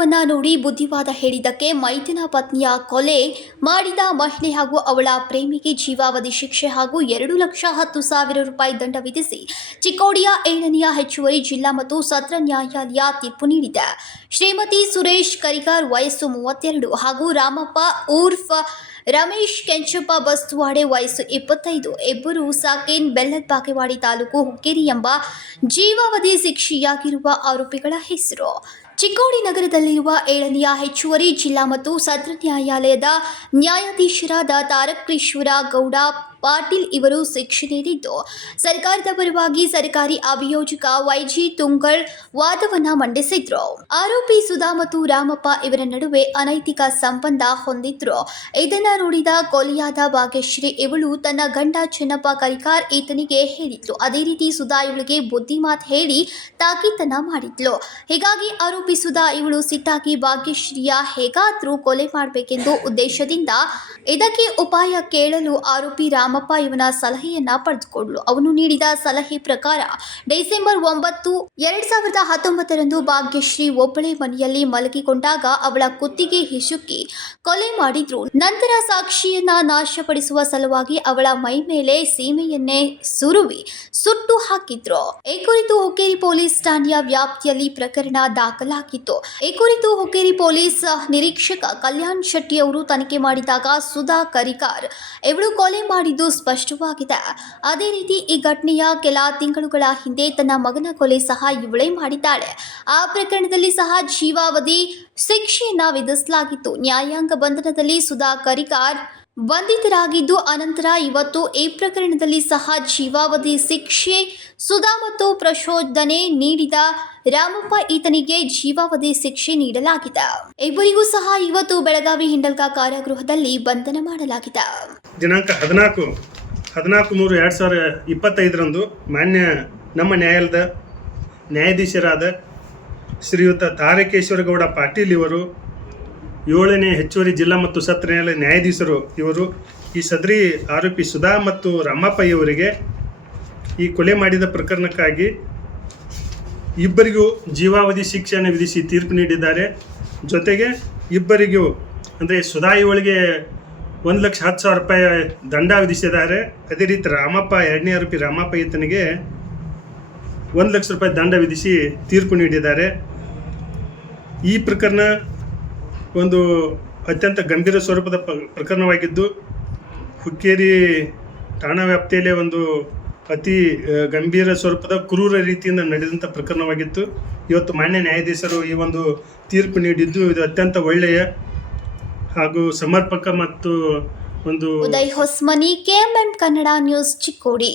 ಸಂಬಂಧವನ್ನ ನೋಡಿ ಬುದ್ಧಿವಾದ ಹೇಳಿದ್ದಕ್ಕೆ ಮೈದುನ ಪತ್ನಿಯ ಕೊಲೆ ಮಾಡಿದ ಮಹಿಳೆ ಹಾಗೂ ಅವಳ ಪ್ರೇಮಿಗೆ ಜೀವಾವಧಿ ಶಿಕ್ಷೆ ಹಾಗೂ 2,10,000 ರೂಪಾಯಿ ದಂಡ ವಿಧಿಸಿ ಚಿಕ್ಕೋಡಿಯ 7ನೇ ಹೆಚ್ಚುವರಿ ಜಿಲ್ಲಾ ಮತ್ತು ಸತ್ರ ನ್ಯಾಯಾಲಯ ತೀರ್ಪು ನೀಡಿದೆ. ಶ್ರೀಮತಿ ಸುರೇಶ್ ಕರಿಗಾರ್ ವಯಸ್ಸು 32 ಹಾಗೂ ರಾಮಪ್ಪ ಉರ್ಫ್ ರಮೇಶ್ ಕೆಂಚಪ್ಪ ಬಸ್ತುವಾಡೆ ವಯಸ್ಸು 25 ಇಬ್ಬರು ಸಾಕೇನ್ ಬೆಲ್ಲದ್ ಬಾಗೇವಾಡಿ ತಾಲೂಕು ಹುಕ್ಕೇರಿ ಎಂಬ ಜೀವಾವಧಿ ಶಿಕ್ಷೆಯಾಗಿರುವ ಆರೋಪಿಗಳ ಹೆಸರು. ಚಿಕ್ಕೋಡಿ ನಗರದಲ್ಲಿರುವ 7ನೇ ಹೆಚ್ಚುವರಿ ಜಿಲ್ಲಾ ಮತ್ತು ಸತ್ರ ನ್ಯಾಯಾಲಯದ ನ್ಯಾಯಾಧೀಶರಾದ ತಾರಕೇಶ್ವರ ಗೌಡ ಪಾಟೀಲ್ ಇವರು ಶಿಕ್ಷೆ ನೀಡಿದ್ದು, ಸರ್ಕಾರದ ಪರವಾಗಿ ಸರ್ಕಾರಿ ಅಭಿಯೋಜಕ ವೈಜಿ ತುಂಗಳ್ ವಾದವನ್ನ ಮಂಡಿಸಿದ್ರು. ಆರೋಪಿ ಸುಧಾ ಮತ್ತು ರಾಮಪ್ಪ ಇವರ ನಡುವೆ ಅನೈತಿಕ ಸಂಬಂಧ ಹೊಂದಿದ್ರು. ಇದನ್ನ ನೋಡಿದ ಕೊಲೆಯಾದ ಭಾಗ್ಯಶ್ರೀ ಇವಳು ತನ್ನ ಗಂಡ ಚೆನ್ನಪ್ಪ ಕರಿಕಾರ್ ಈತನಿಗೆ ಹೇಳಿದ್ಲು. ಅದೇ ರೀತಿ ಸುಧಾ ಇವಳಿಗೆ ಬುದ್ಧಿ ಮಾತು ಹೇಳಿ ತಾಕೀತನ ಮಾಡಿದ್ಲು. ಹೀಗಾಗಿ ಆರೋಪಿ ಸುಧಾ ಇವಳು ಸಿಟ್ಟಾಗಿ ಭಾಗ್ಯಶ್ರೀಯ ಹೇಗಾದ್ರೂ ಕೊಲೆ ಮಾಡಬೇಕೆಂದು ಉದ್ದೇಶದಿಂದ ಇದಕ್ಕೆ ಉಪಾಯ ಕೇಳಲು ಆರೋಪಿ ರಾಮಪ್ಪ ಇವನ ಸಲಹೆಯನ್ನ ಪಡೆದುಕೊಂಡ್ಲು. ಅವನು ನೀಡಿದ ಸಲಹೆ ಪ್ರಕಾರ ಡಿಸೆಂಬರ್ 9, 2019ರಂದು ಭಾಗ್ಯಶ್ರೀ ಒಬ್ಬಳೇ ಮನೆಯಲ್ಲಿ ಮಲಗಿಕೊಂಡಾಗ ಅವಳ ಕುತ್ತಿಗೆ ಹಿಸುಕಿ ಕೊಲೆ ಮಾಡಿದ್ರು. ನಂತರ ಸಾಕ್ಷಿಯನ್ನ ನಾಶಪಡಿಸುವ ಸಲುವಾಗಿ ಅವಳ ಮೈ ಮೇಲೆ ಸೀಮೆಯನ್ನೇ ಸುರುವಿ ಸುಟ್ಟು ಹಾಕಿದ್ರು. ಈ ಕುರಿತು ಹುಕ್ಕೇರಿ ಪೊಲೀಸ್ ಠಾಣೆಯ ವ್ಯಾಪ್ತಿಯಲ್ಲಿ ಪ್ರಕರಣ ದಾಖಲಾಗಿತ್ತು. ಈ ಕುರಿತು ಹುಕ್ಕೇರಿ ಪೊಲೀಸ್ ನಿರೀಕ್ಷಕ ಕಲ್ಯಾಣ್ ಶೆಟ್ಟಿ ಅವರು ತನಿಖೆ ಮಾಡಿದಾಗ ಸುಧಾ ಕರಿಕಾರ್ ಇವಳು ಕೊಲೆ ಮಾಡಿದ್ದು ಸ್ಪಷ್ಟವಾಗಿದೆ. ಅದೇ ರೀತಿ ಈ ಘಟನೆಯ ಕೆಲ ತಿಂಗಳುಗಳ ಹಿಂದೆ ತನ್ನ ಮಗನ ಕೊಲೆ ಸಹ ಇವಳೇ ಮಾಡಿದ್ದಾಳೆ. ಆ ಪ್ರಕರಣದಲ್ಲಿ ಸಹ ಜೀವಾವಧಿ ಶಿಕ್ಷೆಯನ್ನ ವಿಧಿಸಲಾಗಿತ್ತು. ನ್ಯಾಯಾಂಗ ಬಂಧನದಲ್ಲಿ ಸುಧಾ ಕರಿಕಾರ್ ಬಂಧಿತರಾಗಿದ್ದು, ಅನಂತರ ಇವತ್ತು ಈ ಪ್ರಕರಣದಲ್ಲಿ ಸಹ ಜೀವಾವಧಿ ಶಿಕ್ಷೆ ಸುಧಾ ಮತ್ತು ಪ್ರಚೋದನೆ ನೀಡಿದ ರಾಮಪ್ಪ ಈತನಿಗೆ ಜೀವಾವಧಿ ಶಿಕ್ಷೆ ನೀಡಲಾಗಿದೆ. ಇಬ್ಬರಿಗೂ ಸಹ ಇವತ್ತು ಬೆಳಗಾವಿ ಹಿಂಡಲ್ಗ ಕಾರಾಗೃಹದಲ್ಲಿ ಬಂಧನ ಮಾಡಲಾಗಿದೆ. ದಿನಾಂಕ 14/3/2025ರಂದು ಮಾನ್ಯ ನಮ್ಮ ನ್ಯಾಯಾಲಯದ ನ್ಯಾಯಾಧೀಶರಾದ ಶ್ರೀಯುತ ತಾರಕೇಶ್ವರ ಗೌಡ ಪಾಟೀಲ್ ಇವರು 7ನೇ ಹೆಚ್ಚುವರಿ ಜಿಲ್ಲಾ ಮತ್ತು ಸತ್ರ ನ್ಯಾಯಾಲಯ ನ್ಯಾಯಾಧೀಶರು ಇವರು ಈ ಸದರಿ ಆರೋಪಿ ಸುಧಾ ಮತ್ತು ರಾಮಪ್ಪ ಇವರಿಗೆ ಈ ಕೊಲೆ ಮಾಡಿದ ಪ್ರಕರಣಕ್ಕಾಗಿ ಇಬ್ಬರಿಗೂ ಜೀವಾವಧಿ ಶಿಕ್ಷೆಯನ್ನು ವಿಧಿಸಿ ತೀರ್ಪು ನೀಡಿದ್ದಾರೆ. ಜೊತೆಗೆ ಇಬ್ಬರಿಗೂ ಅಂದರೆ ಸುಧಾ ಇವಳಿಗೆ 1,10,000 ರೂಪಾಯಿ ದಂಡ ವಿಧಿಸಿದ್ದಾರೆ. ಅದೇ ರೀತಿ ರಾಮಪ್ಪ 2ನೇ ಆರೋಪಿ ರಾಮಪ್ಪ ಈತನಿಗೆ 1,00,000 ರೂಪಾಯಿ ದಂಡ ವಿಧಿಸಿ ತೀರ್ಪು ನೀಡಿದ್ದಾರೆ. ಈ ಪ್ರಕರಣ ಒಂದು ಅತ್ಯಂತ ಗಂಭೀರ ಸ್ವರೂಪದ ಪ್ರಕರಣವಾಗಿದ್ದು, ಹುಕ್ಕೇರಿ ಠಾಣಾ ವ್ಯಾಪ್ತಿಯಲ್ಲೇ ಒಂದು ಅತಿ ಗಂಭೀರ ಸ್ವರೂಪದ ಕ್ರೂರ ರೀತಿಯಿಂದ ನಡೆದಂಥ ಪ್ರಕರಣವಾಗಿತ್ತು. ಇವತ್ತು ಮಾನ್ಯ ನ್ಯಾಯಾಧೀಶರು ಈ ಒಂದು ತೀರ್ಪು ನೀಡಿದ್ದು ಇದು ಅತ್ಯಂತ ಒಳ್ಳೆಯ ಹಾಗೂ ಸಮರ್ಪಕ ಮತ್ತು ಒಂದು ಉದಯ್ ಹೊಸ್ಮನಿ, KMM ಕನ್ನಡ ನ್ಯೂಸ್, ಚಿಕ್ಕೋಡಿ.